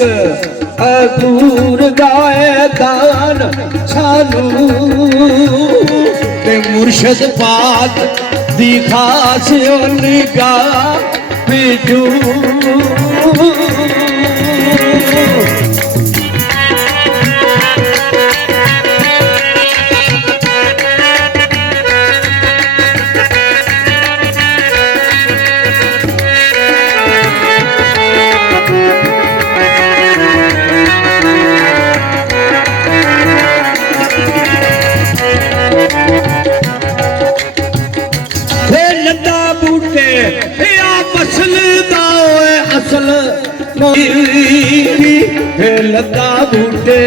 इश्क अधूर गाए दान सानू ते मुर्शद पाक दी खास निगाह बिजू लता बूटे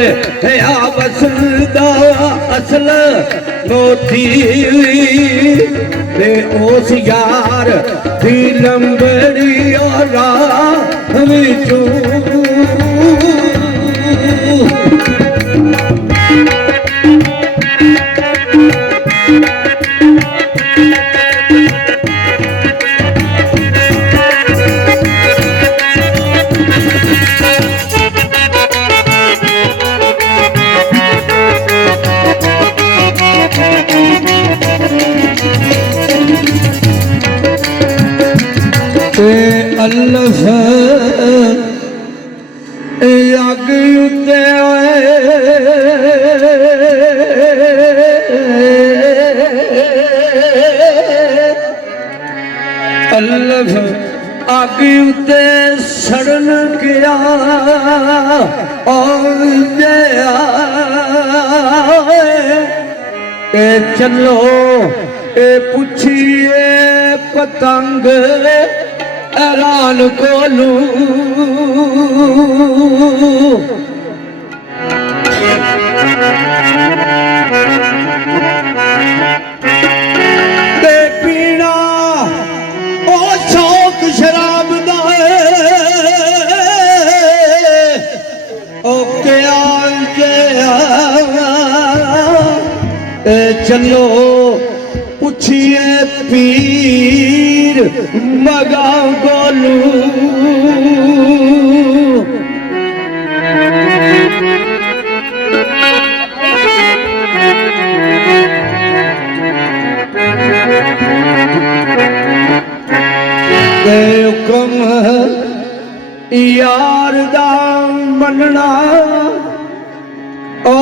आ बसदा असल मोती ते उस यार दी लंबड़ी और विचों अल्लाह अग उत्ते अल्लाह अग उत्ते सड़न गया चलो पुछिए पतंग हैरान कोलू ते पीना ओ शौक शराब दा ओ क्या चलो पूछिए पीर मगा गोलू हुक्म यार दा मनना ओ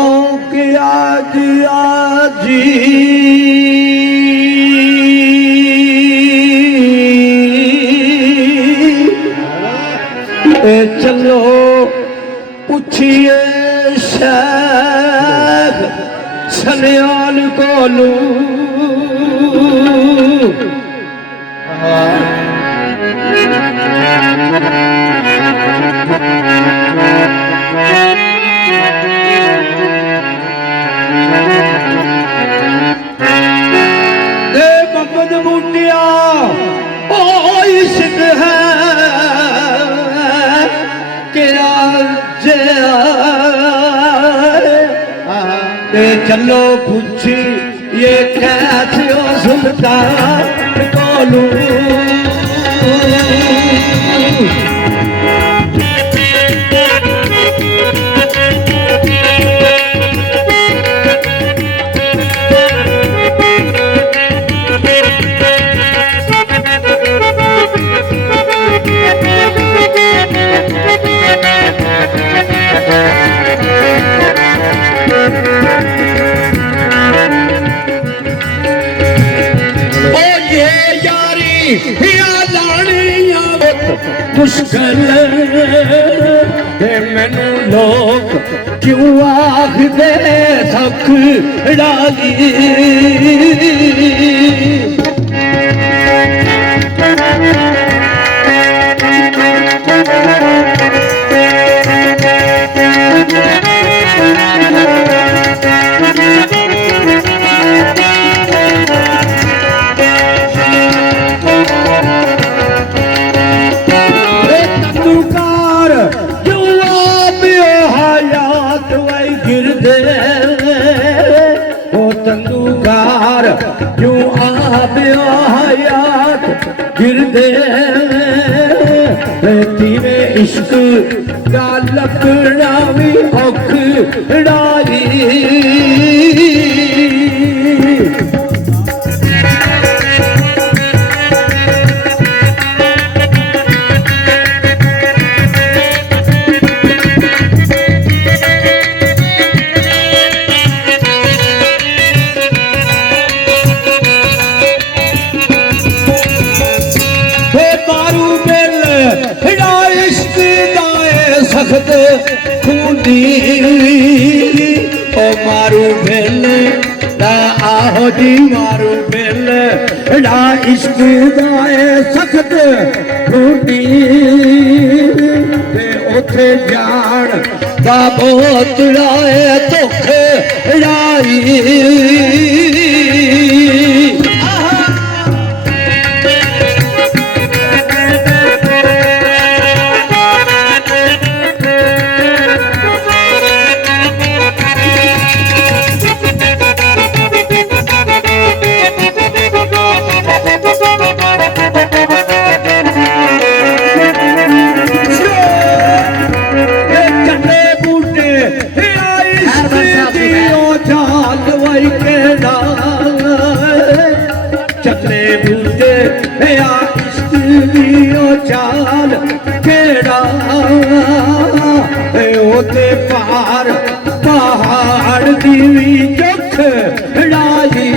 क्या जी चलो पूछिए शेख सलियान कोलू मोहम्मद बूटिया ओ इश्क है चलो पूछी ये कैसे हो सुल्तान कोलू मुश्किल मैनू लोग क्यों आखदे थक डाली गिरदे रेती में इश्क ਦਾ ਲੱਭਣਾ ਵੀ ਔਖੜਾਈ सख्त खूनी ओ मारू भेल आहो जी मारू भेल इश्क दाए सख्त खूनी उथे जान दा बहुत लाए धोख लाई चाल केड़ा ओते पार पहाड़ दी चोख लाई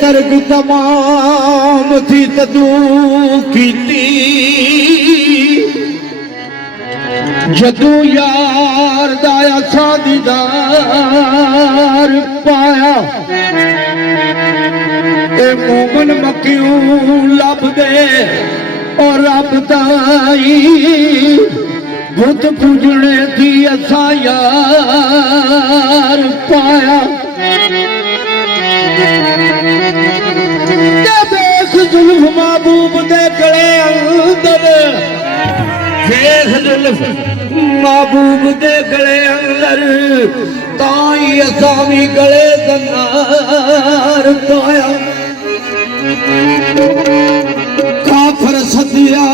तरग तमाम थी तदू कीती जदू यार दाया सादीदार पाया ए मोमन मक्यों लब दे और रब दाई बुत पूजने थी असा यार पाया जुल्फ महबूब दे गले अंदर देख जुल्फ महबूब दे गले अंदर ताई असा भी गले दनार पाया काफर सदिया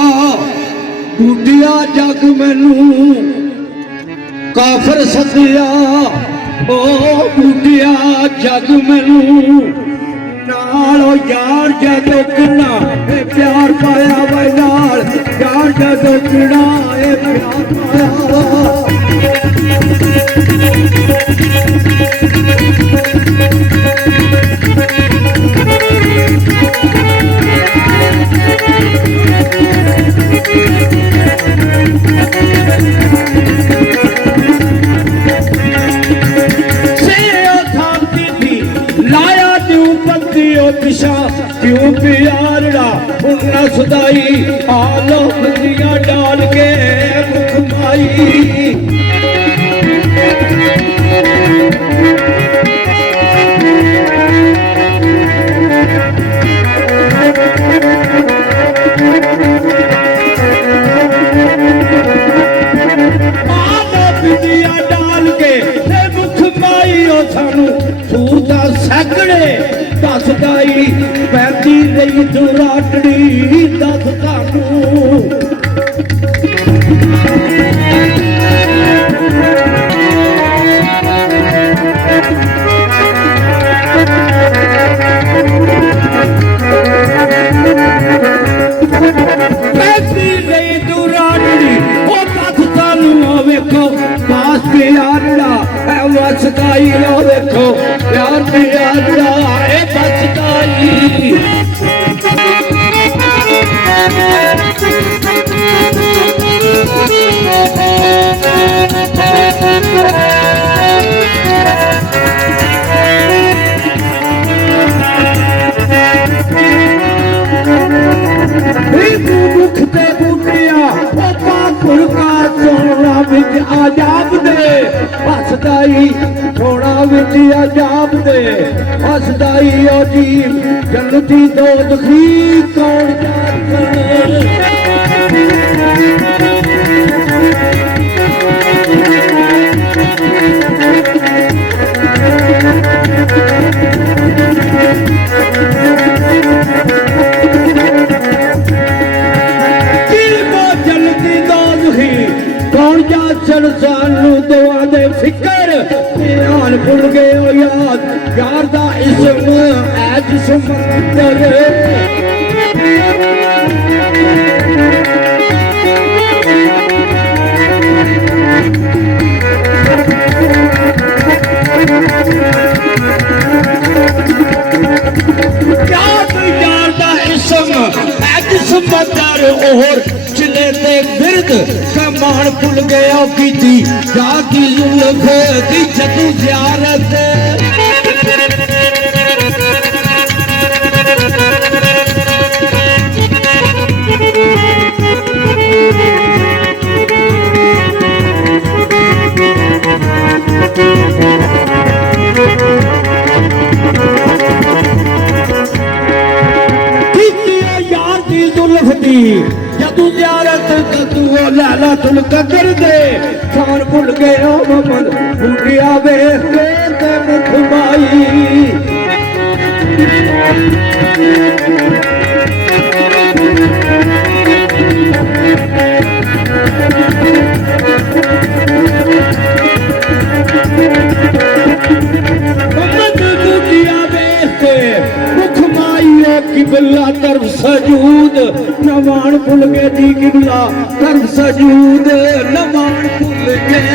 बूटिया जग मैनू काफर सदिया ओ बूटिया जग मैनू नालो यार जदों किना प्यार पाया वे नाल यार जदों किना प्यार पाया पिछा क्यों प्यारा उन्ना सुदाई आलो बंदियां डाल के मुखमाई आलो बंदियां डाल के मुखमाई सानू सूरता सैकड़े दसदाई पैंती रही दुराटड़ी दस तानू पैंती रही दुराटड़ी वो दस तानू वेखो पास प्यारा है वसदाई लो देखो प्यार प्यारा है वसदाई मुख ते बूटिया पुरका सोना विच आजाब दे हसदाई सोना विच आजाब दे हसदाई ओ जी जन्नती दो दुखी कौन सानू दुआ दे फिकर ध्यान भुल गए हो याद यार दा इस्म ऐ जिस्म अंदर यार दा इस्म ऐ जिस्म अंदर और चिले ते बिरद कमान भुल गया की थी जाती जुल्फ की जदू ज़ियारत यार दी जुल्फ दी जदू ज़ियारत तू लाला तुल कदर दे खान भुल गया ममन बूटिया वेख के ते मुख माई ममन बूटिया वेख के मुख माई किबला तरफ सजूद नवान भुल गए जी किबला तरफ सजूद नवान भुल गए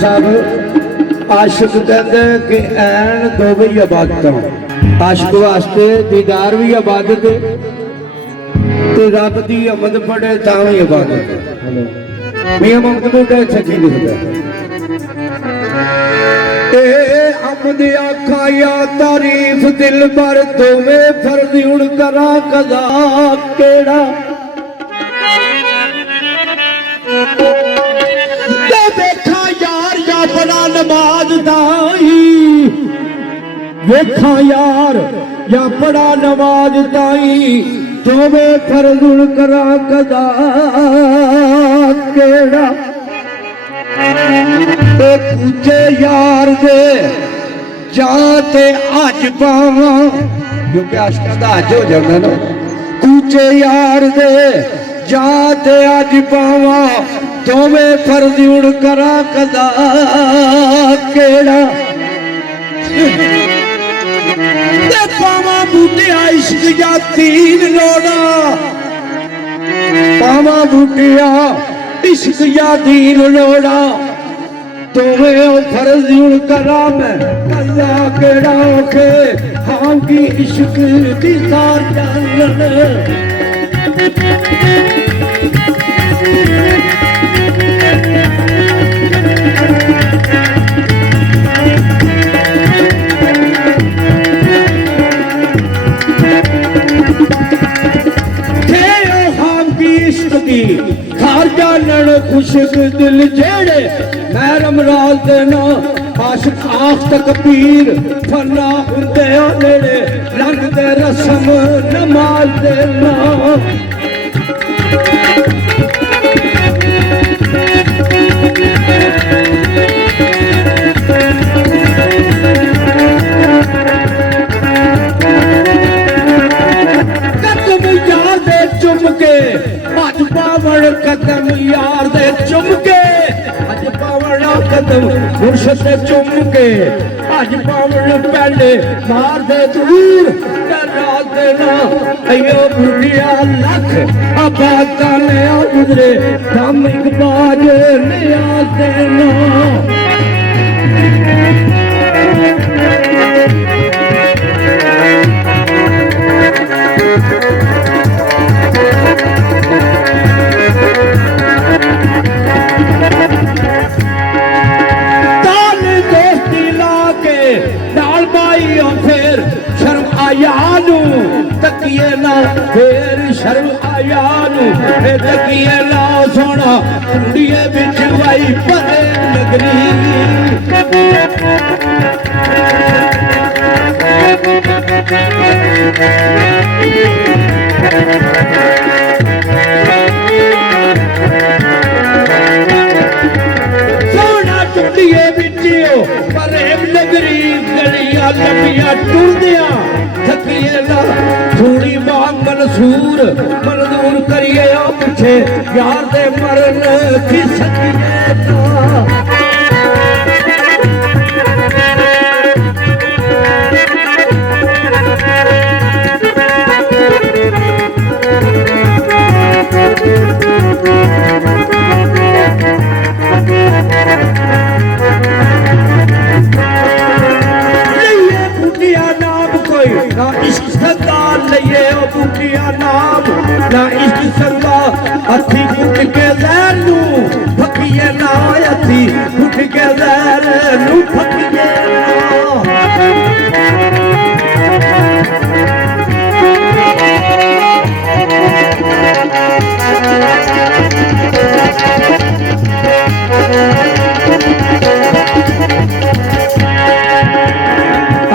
साहब आशिक कहते कि ऐन दो भी इबादत आशिक वास्ते दीदार भी इबादत तो रब की अमद पढ़े तां भी इबादत मियां मोहम्मद बूटा इत्थे की लिखदा ए अमद आखा या तारीफ दिल पर दोवें फर्ज हुण करा कदा केड़ा देखा यार या बड़ा नमाज दाई वेखा यार या बड़ा नमाज दाई दोवे फर्जुल करा कदा केड़ा ते कुछे यार दे जाते अज पावा क्योंकि आशिका दा अज हो जांदा ना कुछे यार दे जाते अज पावा दोवे फर्जुल करा कदा केड़ा पावा बूटिया इश्क या तीन लोड़ा पावा बूटिया इश्क या दीन लोड़ा तुम्हें फर्ज करा मैं कला केड़ा के हाँ की इश्क की सार जान खार जानन खुशक दिल जेड़े मैरम राज देना आशिक आख तक पीर फना हुंदे नेड़े रंग दे रस्म नमाज देना कदम यार दे चुम के भज पावण कदम यार दे चुम के, अज पावना कदम मुर्शद दे चुम के, अज पावन पैंडे मार दे दूर डरा देना अयो बुढ़िया लख आबादा ने गुजरे दम इकबाज ने आ देना। तकिए ना फिर शर्म आया तकिए ना सोना कुड़िए बिच वाई परे नगरी। सोना कुड़िए बिच परे नगरी गलियां लंबियां टुरदियां थकिए ना थोड़ी मांग मनसूर मंजूर करिए पिछे यार दे मरन की सकिए ना। ना इश्क संगा अथी कुट के लैनू फकिए ना अथी कुट के लैनू फकिए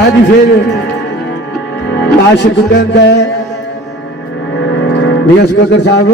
आज फिर आशिक कहता है साहब